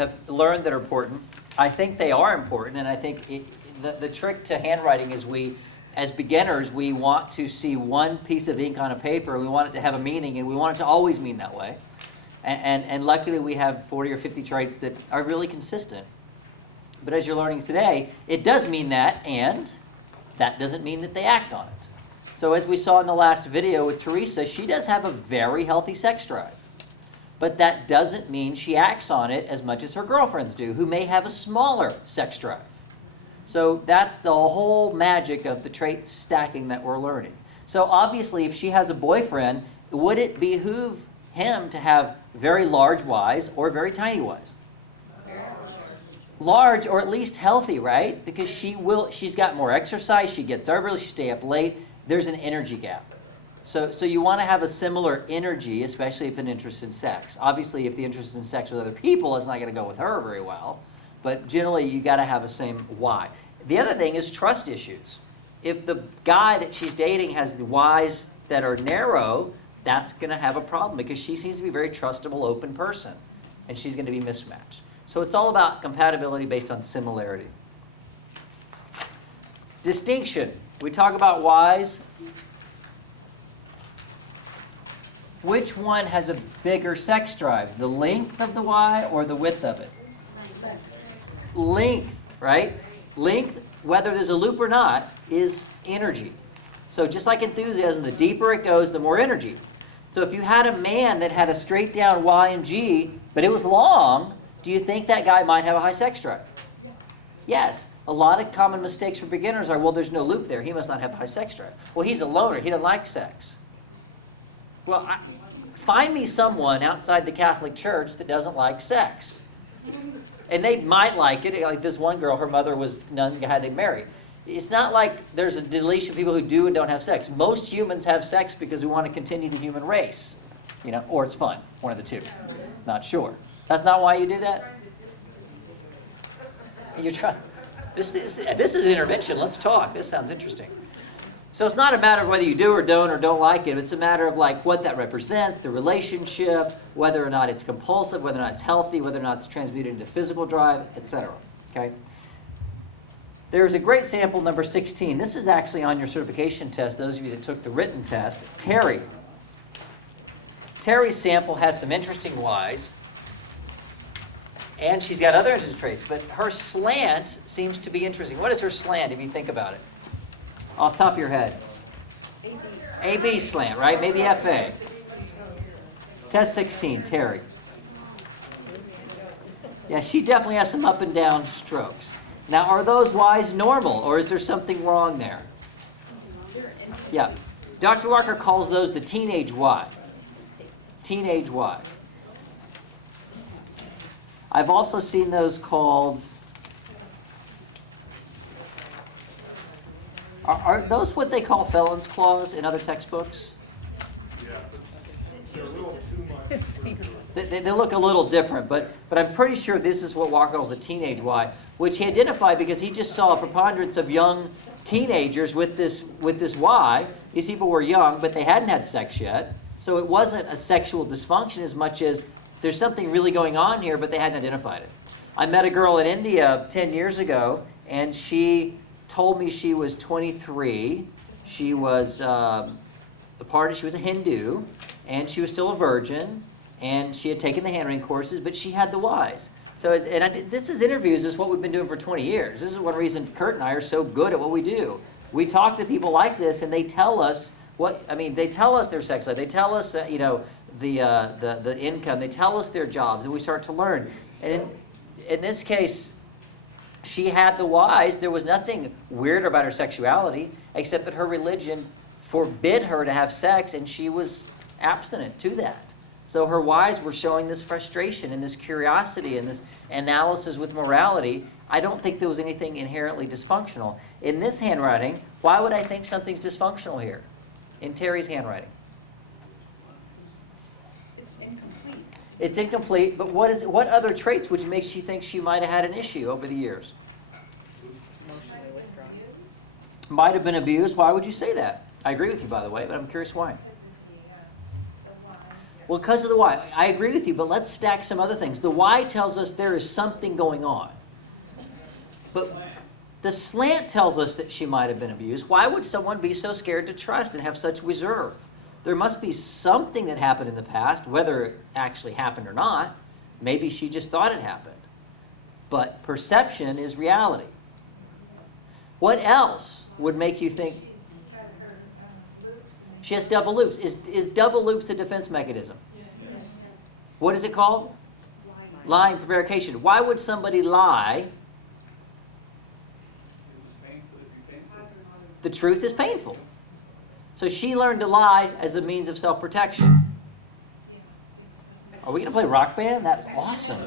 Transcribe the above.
have learned that are important. I think they are important, and I think the trick to handwriting is as beginners, we want to see one piece of ink on a paper, and we want it to have a meaning, and we want it to always mean that way. And luckily, we have 40 or 50 traits that are really consistent. But as you're learning today, it does mean that, and that doesn't mean that they act on it. So as we saw in the last video with Teresa, she does have a very healthy sex drive. But that doesn't mean she acts on it as much as her girlfriends do, who may have a smaller sex drive. So that's the whole magic of the trait stacking that we're learning. So obviously, if she has a boyfriend, would it behoove him to have very large Ys or very tiny Ys? Large, or at least healthy, right? Because she's got more exercise, she gets up early, she stays up late. There's an energy gap. So you want to have a similar energy, especially if an interest in sex. Obviously, if the interest is in sex with other people, it's not going to go with her very well. But generally, you got to have the same Y. The other thing is trust issues. If the guy that she's dating has the Ys that are narrow, that's going to have a problem because she seems to be a very trustable, open person, and she's going to be mismatched. So it's all about compatibility based on similarity. Distinction. We talk about Ys. Which one has a bigger sex drive? The length of the Y or the width of it? Length, right? Length, whether there's a loop or not, is energy. So just like enthusiasm, the deeper it goes, the more energy. So if you had a man that had a straight down Y and G, but it was long, do you think that guy might have a high sex drive? Yes. Yes. A lot of common mistakes for beginners are, well, there's no loop there. He must not have a high sex drive. Well, he's a loner. He doesn't like sex. Well, find me someone outside the Catholic Church that doesn't like sex. And they might like it. Like this one girl, her mother was nun, had to marry. It's not like there's a deletion of people who do and don't have sex. Most humans have sex because we want to continue the human race, or it's fun. One of the two. Not sure. That's not why you do that? You're trying. This is intervention. Let's talk. This sounds interesting. So it's not a matter of whether you do or don't like it. It's a matter of like what that represents, the relationship, whether or not it's compulsive, whether or not it's healthy, whether or not it's transmuted into physical drive, etc. Okay? There's a great sample, number 16. This is actually on your certification test, those of you that took the written test. Teri. Teri's sample has some interesting Ys. And she's got other interesting traits, but her slant seems to be interesting. What is her slant, if you think about it? Off the top of your head. AB slant, right? Maybe FA. Test 16, Teri. Yeah, she definitely has some up and down strokes. Now, are those Ys normal, or is there something wrong there? Yeah. Dr. Walker calls those the teenage Y. Teenage Y. I've also seen those called, are those what they call felon's clause in other textbooks? Yeah, they're a little too much. They look a little different, but I'm pretty sure this is what Walker calls a teenage Y, which he identified because he just saw a preponderance of young teenagers with this Y. These people were young, but they hadn't had sex yet, so it wasn't a sexual dysfunction as much as there's something really going on here, but they hadn't identified it. I met a girl in India 10 years ago, and she told me she was 23. She was she was a Hindu, and she was still a virgin, and she had taken the handwriting courses, but she had the Ys. So, this is interviews. This is what we've been doing for 20 years. This is one reason Kurt and I are so good at what we do. We talk to people like this, and they tell us they tell us their sex life. They tell us, the income. They tell us their jobs, and we start to learn. And in this case, she had the Ys. There was nothing weird about her sexuality, except that her religion forbid her to have sex, and she was abstinent to that. So her Ys were showing this frustration and this curiosity and this analysis with morality. I don't think there was anything inherently dysfunctional. In this handwriting, why would I think something's dysfunctional here? In Teri's handwriting? It's incomplete, but what other traits would make you think she might have had an issue over the years? Emotionally withdrawn. Might have been abused. Why would you say that? I agree with you, by the way, but I'm curious why. Well, because of the why. I agree with you, but let's stack some other things. The why tells us there is something going on. But the slant tells us that she might have been abused. Why would someone be so scared to trust and have such reserve? There must be something that happened in the past, whether it actually happened or not. Maybe she just thought it happened. But perception is reality. What else would make you think she has double loops? Is double loops a defense mechanism? What is it called? Lying prevarication. Why would somebody lie? The truth is painful. So she learned to lie as a means of self-protection. Are we going to play Rock Band? That's awesome.